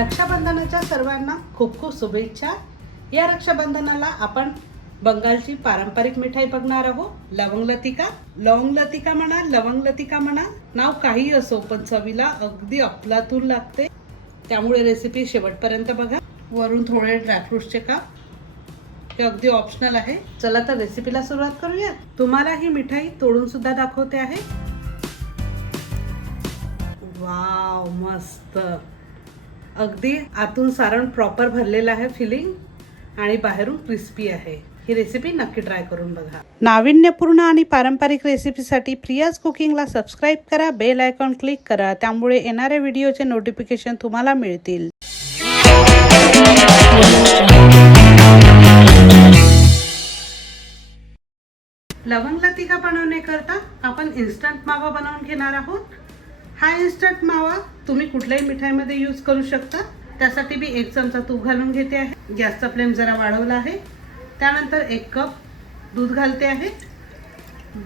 रक्षाबंधनाच्या सर्वांना खूप खूप शुभेच्छा. या रक्षाबंधनाला आपण बंगालची पारंपरिक मिठाई बघणार आहोत. लवंग लतिका. लवंग लतिका म्हणा लवंग लतिका म्हणा नाव काही असो पण चवीला अगदी अफलातून लागते. त्यामुळे रेसिपी शेवटपर्यंत बघा. वरून थोडे ड्रायफ्रुट्सचे का हे अगदी ऑप्शनल आहे. चला तर रेसिपीला सुरुवात करूया तुम्हाला ही मिठाई तोडून सुद्धा दाखवते आहे. वाव मस्त. अगदी आतून सारण प्रॉपर भरलेलं आहे फिलिंग आणि बाहेरून क्रिस्पी आहे. ही रेसिपी नक्की ट्राय करून बघा. नाविन्यपूर्ण आणि पारंपरिक रेसिपीसाठी प्रियाज कुकिंगला सबस्क्राईब करा बेल आयकॉन क्लिक करा त्यामुळे येणाऱ्या व्हिडिओचे नोटिफिकेशन तुम्हाला मिळतील. लवंग लतिका बनवण्याकरता आपण इन्स्टंट मावा बनवून घेणार आहोत. हा इन्स्टंट मावा तुम्ही कुठल्याही मिठाईमध्ये यूज करू शकता. त्यासाठी मी एक चमचा तूप घालून घेते आहे. गॅसचा फ्लेम जरा वाढवला आहे. त्यानंतर एक कप दूध घालते आहे.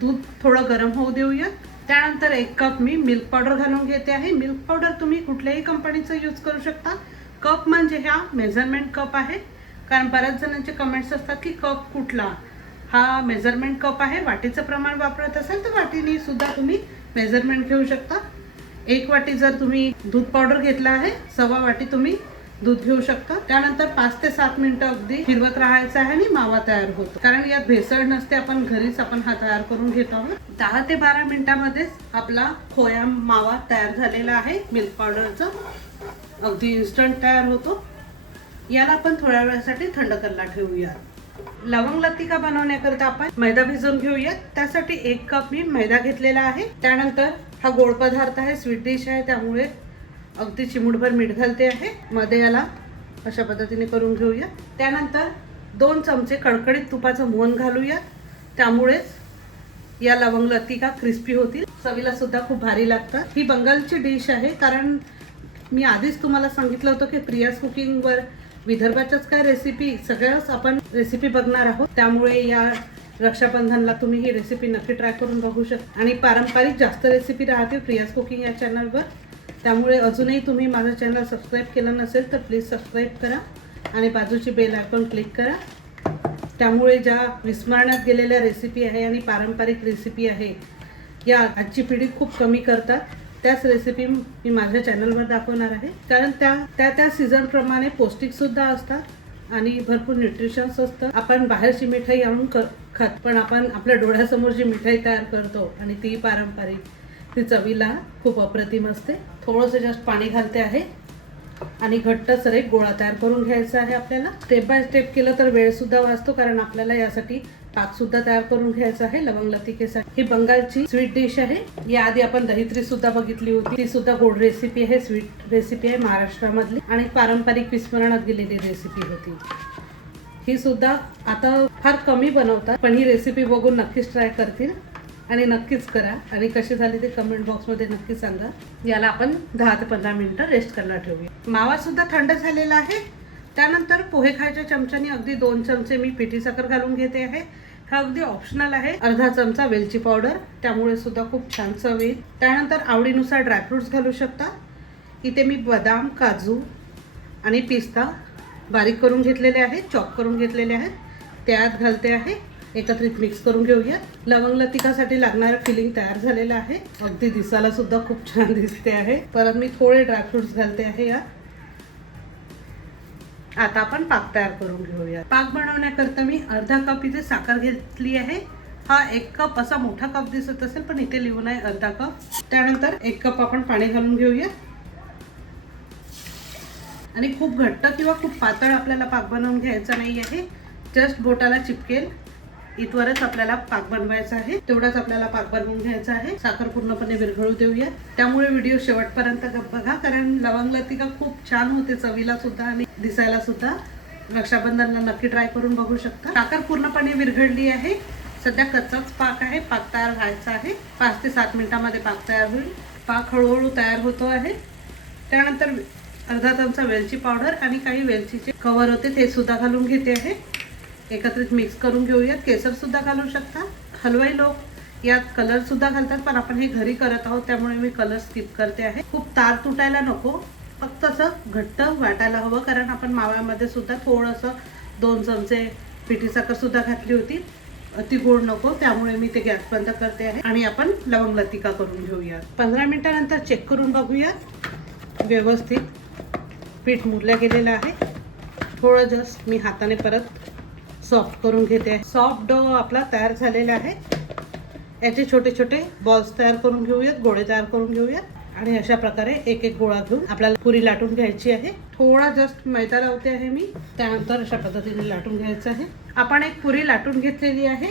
दूध थोडं गरम होऊ देऊया. त्यानंतर एक कप मी मिल्क पावडर घालून घेते आहे. मिल्क पावडर तुम्ही कुठल्याही कंपनीचं यूज करू शकता. कप म्हणजे ह्या मेजरमेंट कप आहे. कारण बऱ्याच जणांचे कमेंट्स असतात की कप कुठला? हा मेजरमेंट कप आहे. वाटीचं प्रमाण वापरत असेल तर वाटीने सुद्धा तुम्ही मेजरमेंट घेऊ शकता. एक वाटी जर तुम्ही दूध पावडर घेतला आहे सव्वा वाटी तुम्ही दूध घेऊ शकता. त्यानंतर पाच ते सात मिनिटं अगदी फिरवत राहायचं आहे आणि मावा तयार होतो. कारण यात भेसळ नसते आपण घरीच आपण हा तयार करून घेतो आहोत. दहा ते बारा मिनिटामध्येच आपला खोया मावा तयार झालेला आहे. मिल्क पावडरचा अगदी इन्स्टंट तयार होतो. याला आपण थोड्या वेळासाठी थंड करायला ठेवूया. लवंग लतिका बनवण्याकरता आपण मैदा भिजवून घेऊयात. त्यासाठी एक कप मी मैदा घेतलेला आहे. त्यानंतर हा गोड पदार्थ आहे स्वीट डिश आहे त्यामुळे अगदी चिमूटभर मीठ घालते आहे. मध्ये याला अशा पद्धतीने करून घेऊया. त्यानंतर दोन चमचे कडकडीत तुपाचं मोहन घालूया. त्यामुळेच या लवंग लतिका क्रिस्पी होतील. चवीला सुद्धा खूप भारी लागतात. ही बंगालची डिश आहे कारण मी आधीच तुम्हाला सांगितलं होतं की प्रियास कुकिंगवर विदर्भाच्याच काय रेसिपी सगळ्याच आपण रेसिपी बघणार आहोत. त्यामुळे या रक्षाबंधनला तुम्ही ही रेसिपी नक्की ट्राय करून बघू शकता. आणि पारंपरिक जास्त रेसिपी राहतील प्रियाज कुकिंग या चॅनलवर त्यामुळे अजूनही तुम्ही माझं चॅनल सबस्क्राईब केलं नसेल तर प्लीज सबस्क्राईब करा. आणि बाजूची बेल आयकॉन क्लिक करा. त्यामुळे ज्या विस्मरणात गेलेल्या रेसिपी आहे आणि पारंपरिक रेसिपी आहे या आजची पिढी खूप कमी करतात. त्याच रेसिपी मी माझ्या चॅनलवर दाखवणार आहे. कारण त्या त्या त्या सीझनप्रमाणे पौष्टिकसुद्धा असतात. आणि भरपूर न्यूट्रिशन्स असतं. आपण बाहेरची मिठाई आणून क खात पण आपण आपल्या डोळ्यासमोर जी मिठाई तयार करतो आणि ती पारंपरिक ती चवीला खूप अप्रतिम असते. थोडंसं जास्त पाणी घालते आहे. आणि घट्ट सर एक गोळा तयार करून घ्यायचा आहे आपल्याला. स्टेप बाय स्टेप केलं तर वेळ सुद्धा वाचतो कारण आपल्याला यासाठी पाक सुद्धा तयार करून घ्यायचा आहे लवंग लतिकेसाठी. ही बंगालची स्वीट डिश आहे. याआधी आपण दहित्री सुद्धा बघितली होती. ती सुद्धा गोड रेसिपी आहे स्वीट रेसिपी आहे महाराष्ट्रामधली. आणि पारंपरिक विस्मरणात गेलेली रेसिपी होती. ही सुद्धा आता फार कमी बनवतात पण ही रेसिपी बघून नक्कीच ट्राय करतील. आणि नक्कीच करा. आणि कशी झाली ते कमेंट बॉक्समध्ये नक्की सांगा. याला आपण दहा ते पंधरा मिनटं रेस्ट करायला ठेवूया. मावासुद्धा थंड झालेला आहे. त्यानंतर पोहे खायच्या चमच्याने अगदी दोन चमचे मी पिठी साखर घालून घेते आहे. हा अगदी ऑप्शनल आहे. अर्धा चमचा वेलची पावडर त्यामुळे सुद्धा खूप छान चव येईल. त्यानंतर आवडीनुसार ड्रायफ्रुट्स घालू शकता. इथे मी बदाम काजू आणि पिस्ता बारीक करून घेतलेले आहेत. चॉप करून घेतलेले आहेत. त्यात घालते आहे एकत्रित मिक्स करून घेऊया. लवंग लतिकासाठी लागणारं फिलिंग तयार झालेलं आहे. अगदी दिसायला सुद्धा खूप छान दिसते आहे. परत मी थोडे ड्रायफ्रुट्स घालते आहे या. आता आपण पाक तयार करून घेऊया. पाक बनवण्याकरता मी अर्धा कप इथे साखर घेतली आहे. हा एक कप असा मोठा कप दिसत असेल पण इथे लिहून आहे अर्धा कप त्यानंतर एक कप आपण पाणी घालून घेऊया. आणि खूप घट्ट किंवा खूप पातळ आपल्याला पाक बनवून घ्यायचा नाही आहे. जस्ट बोटाला चिपकेल. इथवरच आपल्याला पाक बनवायचा आहे. तेवढाच आपल्याला पाक बनवून घ्यायचा आहे. साखर पूर्णपणे विरघळू देऊया. त्यामुळे व्हिडिओ शेवटपर्यंत बघा कारण लवंग लतिका खूप छान होते चवीला सुद्धा आणि दिसायला सुद्धा. रक्षाबंधनला नक्की ट्राय करून बघू शकता. साखर पूर्णपणे विरघळली आहे. सध्या कच्चाच पाक आहे. पाक तयार व्हायचा आहे. पाच ते सात मिनिटामध्ये पाक तयार होईल. पाक हळूहळू तयार होतो आहे. त्यानंतर अर्धा चमचा वेलची पावडर आणि काही वेलचीचे कवर होते ते सुद्धा घालून घेते आहे. एकत्रित मिक्स करून घेऊयात. केसरसुद्धा घालू शकता. हलवाई लोक यात कलरसुद्धा घालतात पण आपण हे घरी करत आहोत त्यामुळे मी कलर स्किप करते आहे. खूप तार तुटायला नको. फक्त असं घट्ट वाटायला हवं कारण आपण माव्यामध्ये सुद्धा थोडंसं दोन चमचे पिठी साखरसुद्धा घातली होती. ती गोड नको त्यामुळे मी ते गॅस बंद करते आहे. आणि आपण लवंग लतिका करून घेऊयात. पंधरा मिनिटानंतर चेक करून बघूयात. व्यवस्थित पीठ मुरल्या गेलेलं आहे. थोडं जस्ट मी हाताने परत सॉफ्ट करून घेते. सॉफ्ट डो आपला तयार झालेला आहे याचे छोटे छोटे बॉल्स तयार करून घेऊयात गोळे तयार करून घेऊयात आणि अशा प्रकारे एक एक गोळा घेऊन आपल्याला पुरी लाटून घ्यायची आहे. थोडा जस्ट मैदा लावते आहे मी. त्यानंतर अशा पद्धतीने लाटून घ्यायचं आहे. आपण एक पुरी लाटून घेतलेली आहे.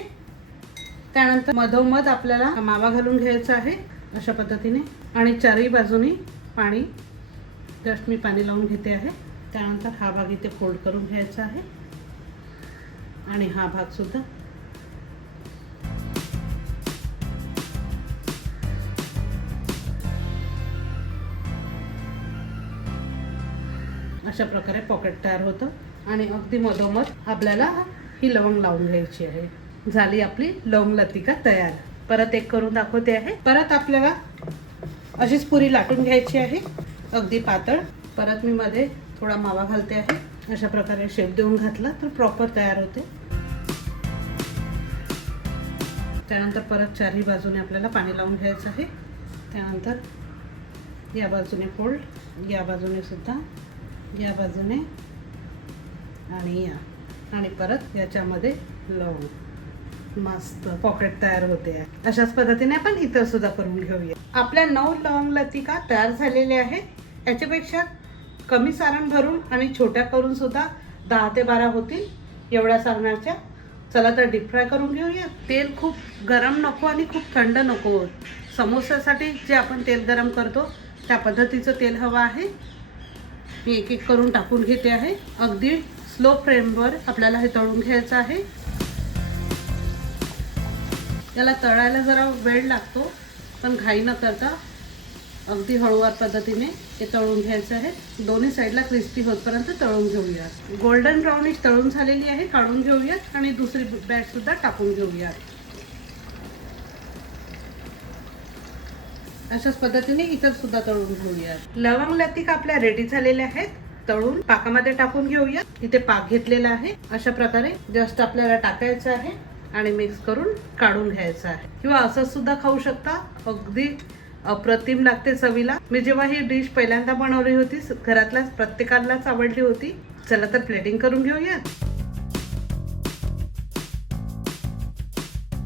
त्यानंतर मधोमध आपल्याला मावा घालून घ्यायचा आहे अशा पद्धतीने. आणि चारही बाजूनी पाणी जस्ट मी पाणी लावून घेते आहे. त्यानंतर हा भाग इथे फोल्ड करून घ्यायचा आहे. आणि हा भाग सुद्धा. अशा प्रकारे पॉकेट तयार होतं. आणि अगदी मधोमध आपल्याला ही लवंग लावून घ्यायची आहे. झाली आपली लवंग लतिका तयार. परत एक करून दाखवते आहे. परत आपल्याला अशीच पुरी लाटून घ्यायची आहे. अगदी पातळ. परत मी मध्ये थोडा मावा घालते आहे. अशा प्रकारे शेप देऊन घातला तर प्रॉपर तयार होते. त्यानंतर परत चारही बाजूने आपल्याला पाणी लावून घ्यायचं आहे. त्यानंतर या बाजूने फोल्ड या बाजूने सुद्धा या बाजूने आणि या. आणि परत याच्यामध्ये लवंग मस्त पॉकेट तयार होते. आहे अशाच पद्धतीने आपण इतर सुद्धा करून घेऊया. आपल्या नऊ लवंग लतिका तयार झालेल्या आहे याच्यापेक्षा कमी सारण भरून आणि छोट्या करून सुद्धा दहा ते बारा होतील एवढ्या सारणाच्या. चला तर डीप फ्राय करून घेऊया. तेल खूप गरम नको आणि खूप थंड नको. समोस्यासाठी जे आपण तेल गरम करतो त्या पद्धतीचं तेल हवं आहे. मी एक एक करून टाकून घेते आहे. अगदी स्लो फ्लेमवर आपल्याला हे तळून घ्यायचं आहे. याला तळायला जरा वेळ लागतो पण घाई न करता अगदी हळूवार पद्धतीने हे तळून घ्यायचं आहे. दोन्ही साईडला क्रिस्पी होतपर्यंत तळून घेऊयात. गोल्डन ब्राउनिश तळून झालेली आहे काढून घेऊयात आणि दुसरी बॅटसुद्धा टाकून घेऊयात. अशाच पद्धतीने इतर सुद्धा तळून घेऊयात. लवंग लतिका आपल्या रेडी झालेल्या आहेत. तळून पाकामध्ये टाकून घेऊया इथे पाक घेतलेला आहे. अशा प्रकारे जस्ट आपल्याला टाकायचं आहे आणि मिक्स करून काढून घ्यायचं आहे. किंवा असं सुद्धा खाऊ शकता. अगदी अप्रतिम लागते चवीला. मी जेव्हा ही डिश पहिल्यांदा बनवली होती घरातल्या प्रत्येकालाच आवडली होती. चला तर प्लेटिंग करून घेऊया